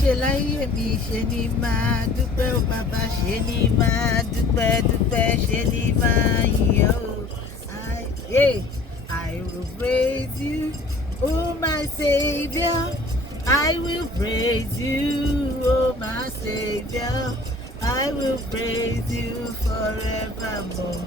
ṣe láyé mi ṣe ni máa dúpẹ́ o bàbá ṣe ni máa dúpẹ́ dúpẹ́ ṣe ni máa yìn ọ́. I will praise you, oh my Savior. I will praise you, oh my Savior. I will praise you forevermore.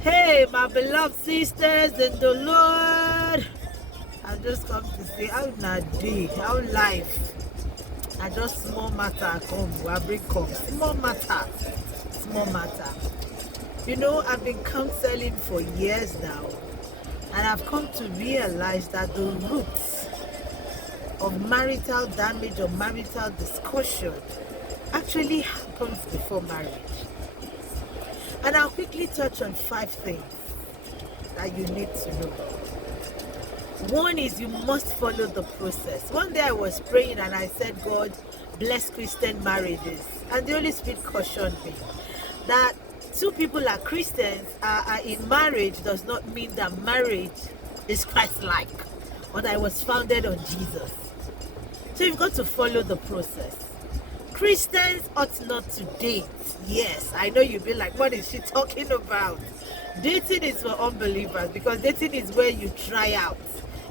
Hey, my beloved sisters in the Lord. I've just come to say how na day, how life. I just small matter come, we bring come. Small matter. Small matter. You know, I've been counseling for years now, and I've come to realize that the roots of marital damage or marital discussion actually happens before marriage. And I'll quickly touch on 5 things that you need to know. One is you must follow the process. One day I was praying and I said, God, bless Christian marriages. And the Holy Spirit cautioned me that 2 people are Christians are in marriage does not mean that marriage is Christ-like or that it was founded on Jesus. So you've got to follow the process. Christians ought not to date. Yes, I know you'll be like, what is she talking about? Dating is for unbelievers because dating is where you try out.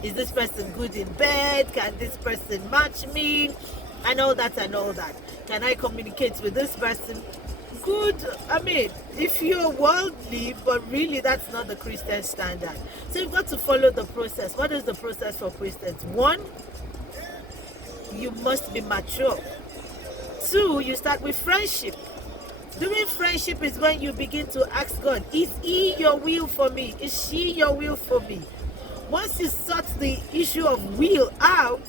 Is this person good in bed? Can this person match me? And all that and all that. Can I communicate with this person? Good. I mean, if you're worldly, but really that's not the Christian standard. So you've got to follow the process. What is the process for Christians? 1, you must be mature. 2, you start with friendship. During friendship is when you begin to ask God, is he your will for me? Is she your will for me? Once you sort the issue of will out,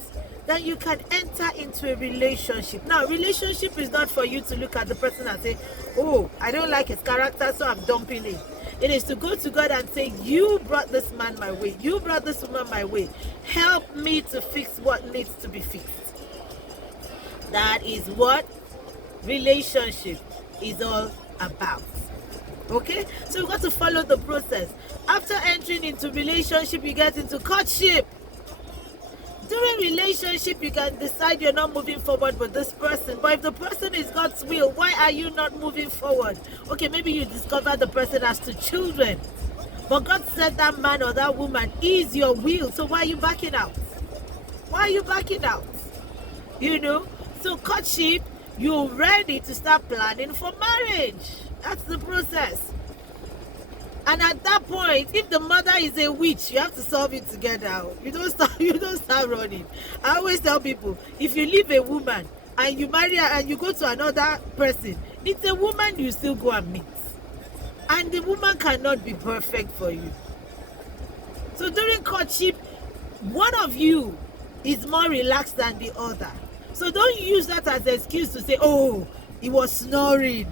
then you can enter into a relationship. Now, relationship is not for you to look at the person and say, oh, I don't like his character, so I'm dumping him. It is to go to God and say, you brought this man my way. You brought this woman my way. Help me to fix what needs to be fixed. That is what relationship is all about. Okay? So you've got to follow the process. After entering into relationship, you get into courtship. During relationship, you can decide you're not moving forward with this person. But if the person is God's will, why are you not moving forward? Okay, maybe you discover the person has 2 children. But God said that man or that woman is your will. So why are you backing out? Why are you backing out? You know? So courtship, you're ready to start planning for marriage. That's the process. And at that point, if the mother is a witch, you have to solve it together. You don't start running. I always tell people, if you leave a woman and you marry her and you go to another person, it's a woman you still go and meet. And the woman cannot be perfect for you. So during courtship, one of you is more relaxed than the other. So don't use that as an excuse to say, oh, he was snoring.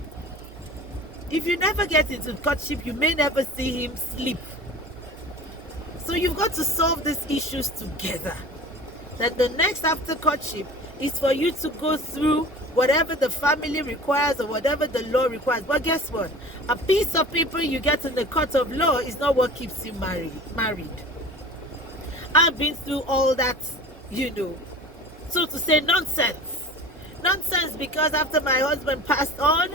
If you never get into courtship, you may never see him sleep. So you've got to solve these issues together. That the next after courtship is for you to go through whatever the family requires or whatever the law requires. But guess what? A piece of paper you get in the court of law is not what keeps you married. I've been through all that, you know. So to say nonsense. Nonsense because after my husband passed on,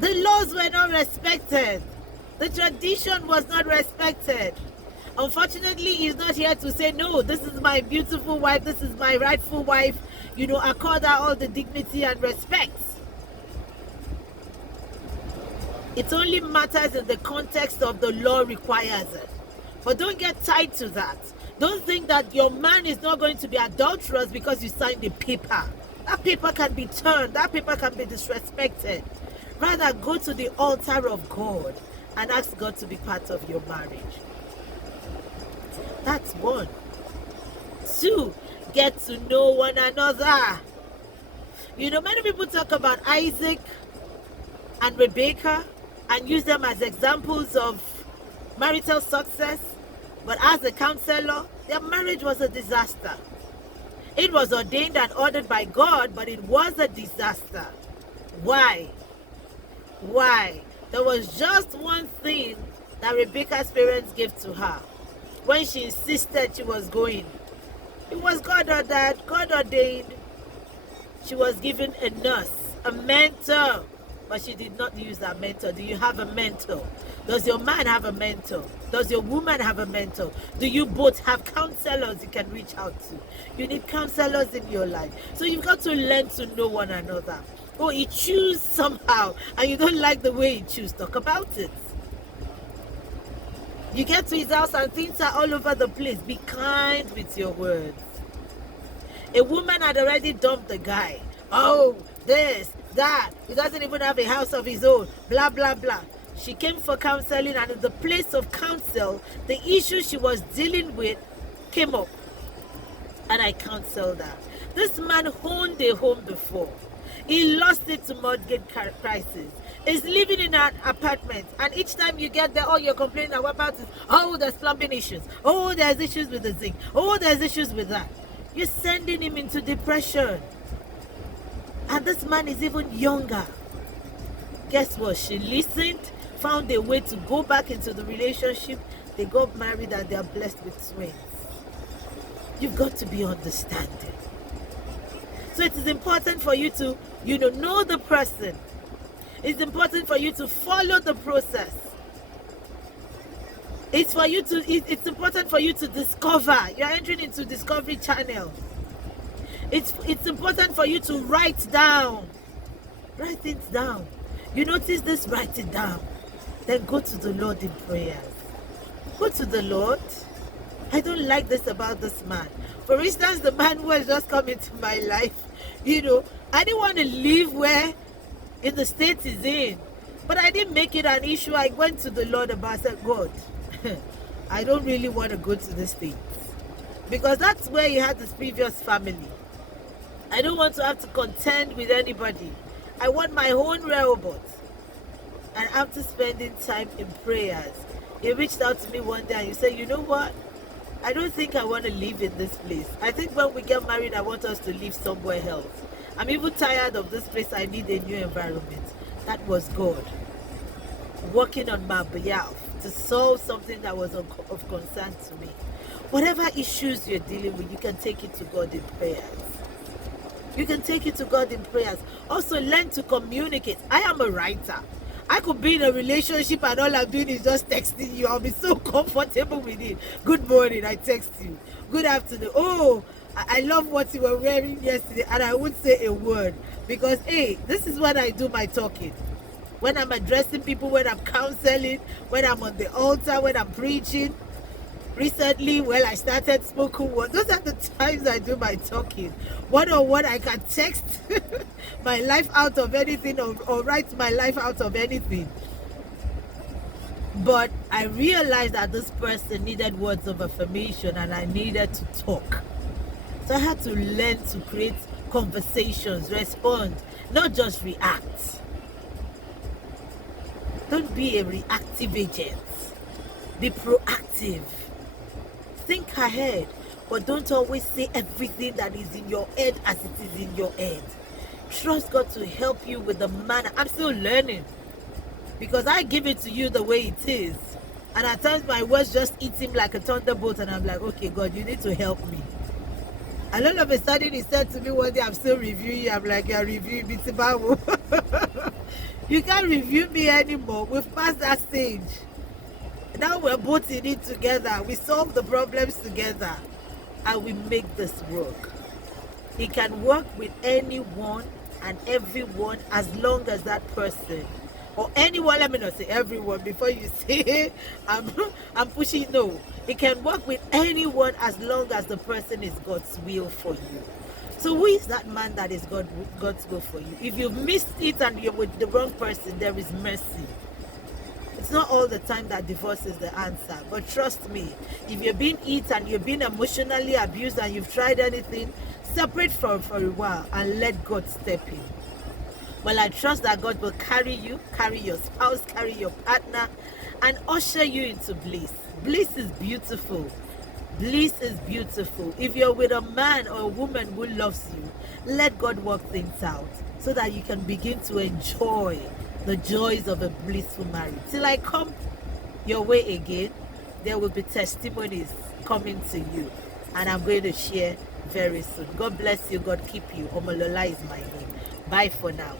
the laws were not respected. The tradition was not respected. Unfortunately, he's not here to say, no, this is my beautiful wife, this is my rightful wife. You know, accord her all the dignity and respect. It only matters in the context of the law requires it. But don't get tied to that. Don't think that your man is not going to be adulterous because you signed a paper. That paper can be turned. That paper can be disrespected. Rather, go to the altar of God and ask God to be part of your marriage. That's 1. 2, get to know one another. You know, many people talk about Isaac and Rebecca and use them as examples of marital success. But as a counselor, their marriage was a disaster. It was ordained and ordered by God, but it was a disaster. Why? There was just one thing that Rebecca's parents gave to her when she insisted she was going. It was God ordered, God ordained. She was given a nurse, a mentor, but she did not use that mentor. Do you have a mentor? Does your man have a mentor? Does your woman have a mentor? Do you both have counselors you can reach out to? You need counselors in your life. So you've got to learn to know one another. Oh, he choose somehow, and you don't like the way he choose. Talk about it. You get to his house and things are all over the place. Be kind with your words. A woman had already dumped the guy. Oh, this, that. He doesn't even have a house of his own. Blah, blah, blah. She came for counseling, and in the place of counsel, the issue she was dealing with came up. And I counseled her. This man owned a home before. He lost it to mortgage crisis. He's living in an apartment, and each time you get there, all you're complaining about is, oh, there's plumbing issues. Oh, there's issues with the zinc. Oh, there's issues with that. You're sending him into depression. And this man is even younger. Guess what? She listened, found a way to go back into the relationship. They got married and they are blessed with twins. You've got to be understanding. So it is important for you to, know the person. It's important for you to follow the process. It's important for you to discover. You're entering into Discovery Channel. It's important for you to write down. Write things down. You notice this, write it down. Then go to the Lord in prayers. Go to the Lord. I don't like this about this man. For instance, the man who has just come into my life, I didn't want to live in the state he's in. But I didn't make it an issue. I went to the Lord about it. I said, God, I don't really want to go to the States, because that's where he had his previous family. I don't want to have to contend with anybody. I want my own robot. And after spending time in prayers, he reached out to me one day and he said, you know what? I don't think I want to live in this place. I think when we get married, I want us to live somewhere else. I'm even tired of this place. I need a new environment. That was God working on my behalf to solve something that was of concern to me. Whatever issues you're dealing with, you can take it to God in prayers. You can take it to God in prayers. Also, learn to communicate. I am a writer. I could be in a relationship and all I'm doing is just texting you. I'll be so comfortable with it. Good morning, I text you. Good afternoon. Oh, I love what you were wearing yesterday. And I won't say a word. Because, hey, this is when I do my talking. When I'm addressing people, when I'm counseling, when I'm on the altar, when I'm preaching. Recently, I started spoken word. Those are the times I do my talking. One-on-one, I can text my life out of anything or write my life out of anything. But I realized that this person needed words of affirmation and I needed to talk. So I had to learn to create conversations, respond, not just react. Don't be a reactive agent. Be proactive. Think ahead, but don't always say everything that is in your head as it is in your head. Trust God to help you with the manner. I'm still learning, because I give it to you the way it is. And at times my words just eat him like a thunderbolt, and I'm like, okay, God, you need to help me. And all of a sudden he said to me one day, I'm still reviewing you. I'm like, you're reviewing me, Tibawo. You can't review me anymore. We've passed that stage. Now we're both in it together. We solve the problems together and we make this work. He can work with anyone and everyone as long as that person, or anyone, let me not say everyone before you say I'm pushing. No, he can work with anyone as long as the person is God's will for you. So who is that man that is God's will for you? If you've missed it and you're with the wrong person, there is mercy. It's not all the time that divorce is the answer. But trust me, if you've been hit and you've been emotionally abused and you've tried anything, separate for a while and let God step in. Well, I trust that God will carry you, carry your spouse, carry your partner, and usher you into bliss. Bliss is beautiful. Bliss is beautiful. If you're with a man or a woman who loves you, let God work things out so that you can begin to enjoy the joys of a blissful marriage. Till I come your way again, there will be testimonies coming to you, and I'm going to share very soon. God bless you. God keep you. Omolola is my name. Bye for now.